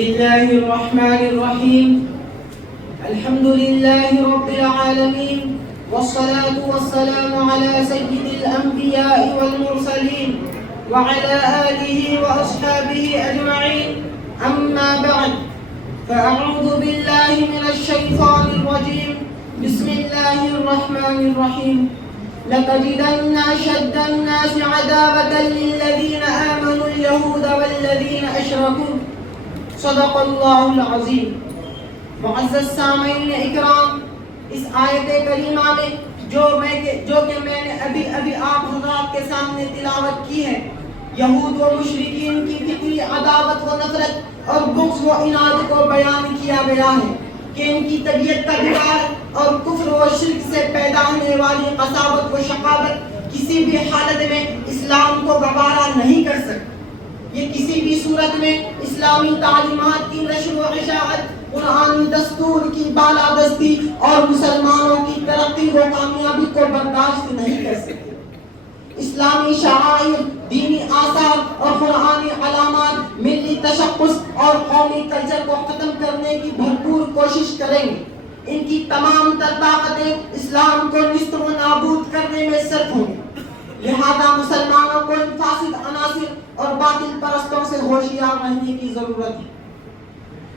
الله الرحمن الرحيم الحمد لله رب العالمين والصلاة والسلام على سيد الأنبياء والمرسلين وعلى آله وأصحابه أجمعين أما بعد فأعوذ بالله من الشيطان الرجيم بسم الله الرحمن الرحيم لتجدن أشد الناس عداوة للذين آمنوا اليهود والذين أشركوا صدق اللہ العظیم. معزز سامعین اکرام، اس آیت کریمہ میں جو کہ میں نے ابھی آپ حضرات کے سامنے تلاوت کی ہے، یہود و مشرکین کی فکری عداوت و نفرت اور بغض و عناد کو بیان کیا گیا ہے کہ ان کی طبیعت کا بگاڑ اور کفر و شرک سے پیدا ہونے والی قساوت و شقاوت کسی بھی حالت میں اسلام کو گوارا نہیں کر سکتی. یہ کسی بھی صورت میں اسلامی تعلیمات کی نشر و اشاعت، قرآنی دستور کی بالادستی اور مسلمانوں کی ترقی و کامیابی کو برداشت نہیں کر سکتے. اسلامی شعائر، دینی آثار اور قرآنی علامات ملی تشخص اور قومی کلچر کو ختم کرنے کی بھرپور کوشش کریں گے. ان کی تمام تر طاقتیں اسلام کو نیست و نابود کرنے میں صرف ہوں گی. لہذا مسلمانوں کو ان فاسد عناصر اور باطل پرستوں سے ہوشیار رہنے کی ضرورت ہے.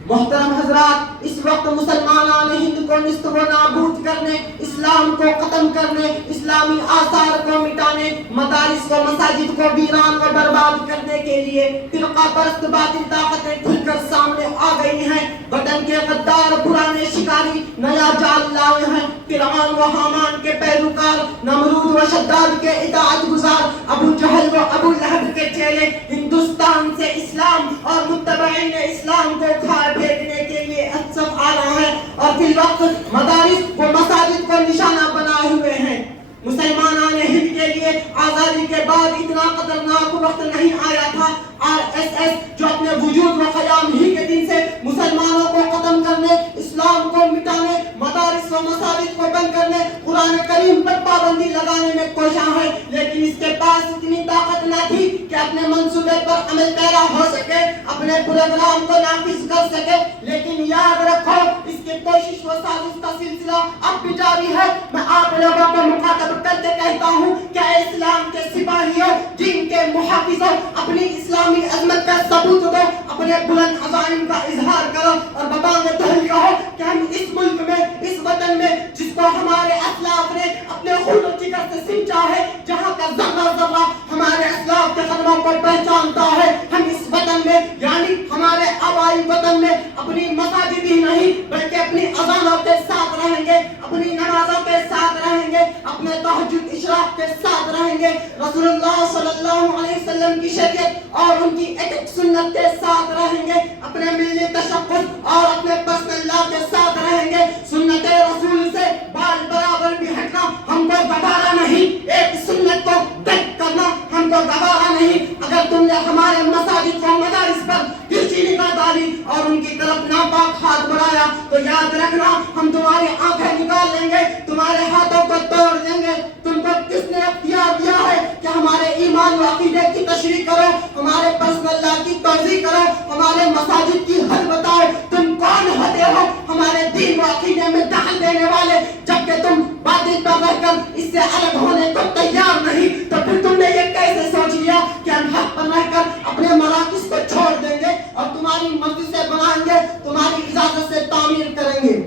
محترم حضرات، اس وقت مسلمانان ہند کو نیست و نابود کرنے، اسلام کو ختم کرنے، اسلامی آثار کو مٹانے، مدارس و مساجد کو ویران و برباد کرنے کے لیے فرقہ پرست باطل طاقتیں کھل کر سامنے آ گئی ہیں. وطن کے غدار پرانے شکاری نیا جال لائے ہیں. فرعون و حامان کے پیروکار، نمرود و شداد کے اطاعت گزار، ابو جہل و ابو لہب کے چیلے ہندوستان سے اسلام اور متبعین اسلام کو کھا پھینکنے کے لیے اصف آ رہا ہے اور فی الوقت مدارس و مساجد کو نشانہ بنائے ہوئے ہیں. مسلمانان ہند کے لیے آزادی کے بعد اتنا خطرناک وقت نہیں آیا تھا. RSS جو اپنے وجود و قیام ہی کے دن سے مسلمانوں کو ختم کرنے، اسلام کو مٹانے، مدارس و مساجد کو بند کرنے، قرآن کریم پر پابندی لگانے میں کوشاں ہے، لیکن اس کے پاس اتنی طاقت نہ تھی کہ اپنے منصوبے پر عمل پیرا ہو سکے، اپنے پروگرام کو نافذ کر سکے. لیکن یاد رکھو، اس کی کوشش و سازش کا سلسلہ اب بھی جاری ہے. میں آپ لوگوں کو مخاطب کرتے کہتا ہوں کہ اسلام کے سپاہیوں، دین کے محافظوں، اپنی اسلامی عظمت کا ثبوت دو، اپنے بلند عزائم کا اظہار کرو اور ببانگ دہل کہو کہ ہم اس ملک میں، اس وطن میں جس کو ہمارے اسلاف نے اپنے خون و جگر سے سینچا ہے، جہاں کا ذرہ ذرہ ہمارے اسلاف کے قدموں کو پہچانتا ہے، ہم اس وطن میں یعنی ہمارے آبائی وطن میں اپنی مساجد ہی نہیں بلکہ اپنی اذانوں کے ساتھ رہیں گے، اپنی نمازوں کے ساتھ رہیں گے، اپنے تہجد اشراق کے ساتھ رہیں گے، رسول اللہ صلی اللہ علیہ وسلم کی شریعت اور ان کی ایک سنت کے ساتھ رہیں گے، اپنے ملی تشخص اور اپنے پرسنل لا کے ساتھ رہیں گے. سنت رسول سے بال برابر بھی ہٹنا ہم کو گوارا نہیں، ایک سنت کو ترک کرنا ہم کو گوارا نہیں. اگر تم نے ہمارے مساجد و مدارس پر کرچی نگاہ ڈالی اور ان کی طرف ناپاک ہاتھ بڑھایا تو یاد رکھنا ہم تمہاری آنکھیں نکال لیں گے، تمہارے ہاتھوں کو توڑ دیں گے. تم کو کس نے اختیار دیا ہے کہ ہمارے ایمان و عقیدے کی تشریح کرو، ہمارے پرسنل لا کی توضیح کرو، ہمارے مساجد کی حل بتاؤ؟ تم کون ہوتے ہو ہمارے دین و عقیدے میں دخل دینے والے؟ جبکہ تم باطل پر رہ کر اس سے الگ ہونے کو تیار نہیں، تو پھر تم نے یہ کیسے سوچ لیا کہ ہم حق پر رہ کر اپنے مراکز کو چھوڑ دیں گے اور تمہاری مرضی سے بنائیں گے، تمہاری اجازت سے تعمیر کریں گے؟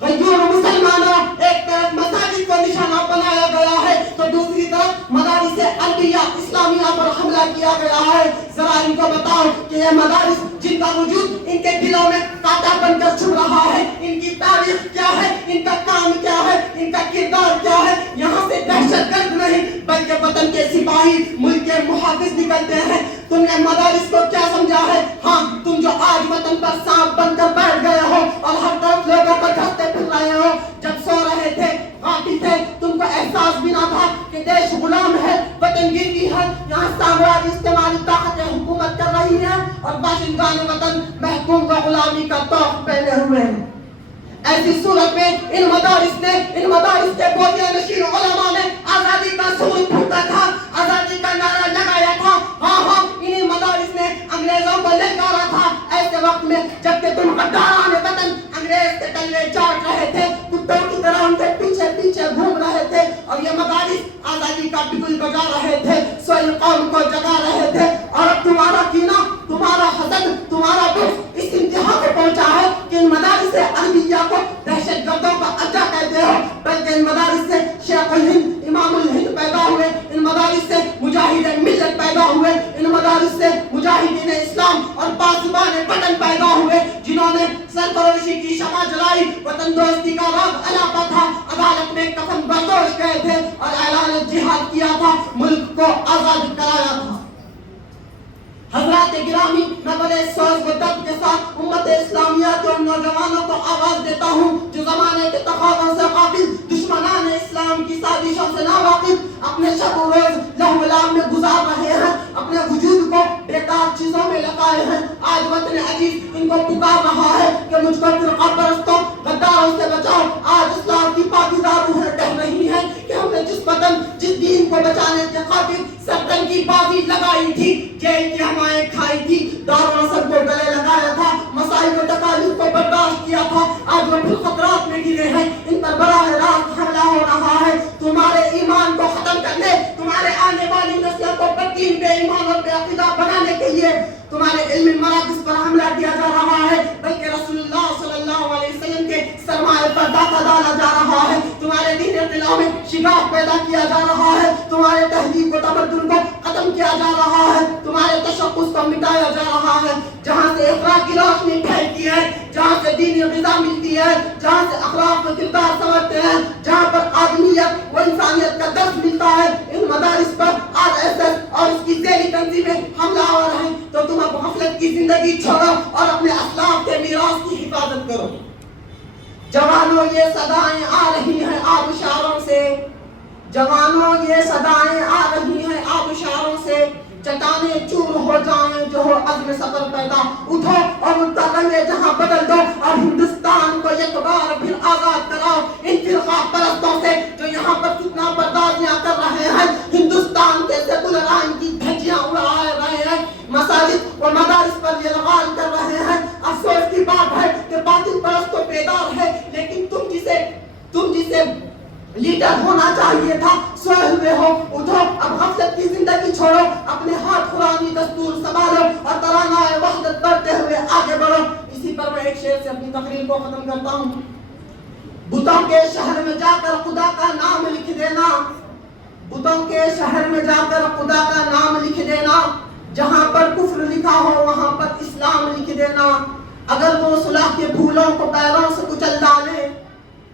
غیور مسلمانوں، ایک طرف مساجد کو نشانہ بنایا گیا ہے تو دوسری طرف مدارس عربیہ اسلامیہ پر حملہ کیا گیا ہے. ذرا ان کو بتاؤ کہ یہ مدارس جن کا وجود ان کے دلوں میں کانٹا بن کر چھپ رہا ہے، ان کی تاریخ کیا ہے، ان کا کام کیا ہے، ان کا کردار کیا ہے؟ یہاں سے دہشت گرد نہیں بلکہ وطن کے سپاہی، ملک کے محافظ نکلتے ہیں. تم نے مدارس کو کیا سمجھا ہے؟ ہاں، تم جو آج وطن پر سانپ بن کر بیٹھ گئے ہو اور ہر طرف لوگوں کو ڈھکتے پھر رہے ہو، جب سو رہے تھے، غافل تھے، تم کو احساس بھی نہ تھا کہ دیش غلام ہے، وطن گیری ہے، یہاں سامراج استعمالی طاقتیں حکومت کر رہی ہیں اور باشندگان وطن محکوم و غلامی کا طوق پہنے ہوئے ہیں. ایسی صورت میں ان مدارس کے بوتیا نشین علماء نے آزادی کا سور پھونکا تھا، آزادی کا نعرہ لگایا تھا. ہاں انہی مدارس نے انگریزوں کو للکارا تھا. ایسے بجا رہے تھے، سوئی قوم کو جگا رہے تھے، اور اب تمہارا کینہ، تمہارا حسد، تمہارا بغض اس انتہا کو پہنچا ہے کہ ان مدارس عربیہ کو دہشت گردوں کا اڈا کہتے ہو، بلکہ ان مدارس سے شیخ الہند، امام الہند پیدا ہوئے، ان مدارس سے مجاہد ملت پیدا ہوئے، ان مدارس سے مجاہدین اسلام اور پاسبان وطن پیدا ہوئے، جنہوں نے سرپروشی کی شمع جلائی، وطن دوستی کا راگ الاپا تھا، عدالت میں کفن بردوش گئے تھے اور اعلان جہاد کیا تھا، ملک کو آزاد کرایا تھا۔ حضرات گرامی، میں بڑے سوز و درد کے ساتھ امت اسلامیہ کے ان نوجوانوں کو آواز دیتا ہوں جو زمانے کے تقاضوں سے قابل، دشمنان اسلام کی سازشوں سے ناواقف، اپنے شب و روز لہو و لعب میں گزار رہے ہیں، اپنے وجود کو بیکار چیزوں میں لگائے ہیں۔ آج وطن عزیز ان کو پکار رہا ہے کہ مجھ کو فرقہ پرستوں، غداروں سے بچاؤ۔ آج اسلام کی پاکیزہ روحیں کہہ رہی ہیں کہ ہم نے جس وطن، جس دین کو بچانے کے خاطر سرطن کی بازی لگائی تھی، جیل کی ہمائیں کھائی تھی، دار و نصب کو گلے لگایا تھا، مسائل و تکالیف کو برداشت کیا تھا، آج وہ پھر خطرات میں گرے ہیں، ان پر براہ راست حملہ ہو رہا ہے۔ تمہارے ایمان کو ختم کرنے، تمہارے آنے والی نسلوں کو بدین، بے ایمان اور بے عقیدہ بنانے کے لیے تمہارے علم مراکز پر حملہ کیا جا رہا ہے، بلکہ رسول اللہ صلی اللہ علیہ وسلم کے سرمایہ پر ڈاکہ ڈالا جا رہا ہے، تمہارے دین قلعوں میں شگاف پیدا کیا جا رہا ہے، تمہارے تہذیب و تمدن کو ختم کیا جا رہا ہے، تمہارے تشخص کو مٹایا جا رہا ہے۔ جہاں سے اخلاق کی روشنی پھیلتی ہے، جہاں سے دینی غذا ملتی ہے، جہاں سے اخلاق و کردار سمجھتے ہیں، جہاں پر آدمیت و انسانیت کا درس ملتا ہے، ان مدارس پر آج ایس ایس اور اس کی ذیلی تنظیمیں حملہ آور ہیں، تو تم اب غفلت کی زندگی چھوڑو اور اپنے اسلاف کے میراث کی حفاظت کرو۔ جوانوں یہ صدائیں آ رہی ہیں آبشاروں سے، جوانوں یہ صدائیں آ رہی ہیں آبشاروں سے، چٹانیں چور ہو جائیں جو ہو عزم سفر پیدا، اٹھو اور اٹھتا رنگے جہاں بدل دو اور ہندوستان کو یک بار پھر آزاد کراؤ ان فرقہ پرستوں سے جو یہاں پر فتنہ بردازیاں کر رہے ہیں، ہندوستان کے سیکولر آئین کی دھجیاں اڑائے رہے ہیں، مساجد و مدارس پر یلغار کر رہے ہیں۔ افسوس کی بات ہے کہ باطل پرست تو بیدار ہے، لیکن تم جسے لیڈر ہونا چاہیے تھا سوئے ہوئے ہو، اٹھو اب غفلت کی زندگی چھوڑو، اپنے ہاتھ قرآنی دستور سنبھالو اور ترانہ وحدت کرتے ہوئے آگے بڑھو۔ اسی پر میں ایک شعر سے اپنی تقریر کو ختم کرتا ہوں۔ بتوں کے شہر میں جا کر خدا کا نام لکھ دینا، بتوں کے شہر میں جا کر خدا کا نام لکھ دینا، جہاں پر کفر لکھا ہو وہاں پر اسلام لکھ دینا، اگر وہ صلح کے پھولوں کو پیروں سے کچل ڈالے،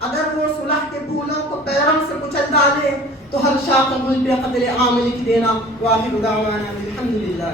اگر وہ صلح کے پھولوں کو پیروں سے کچل ڈالے تو ہر شاخ گل پہ قدر عام لکھ دینا۔ واخر دعوانا الحمدللہ۔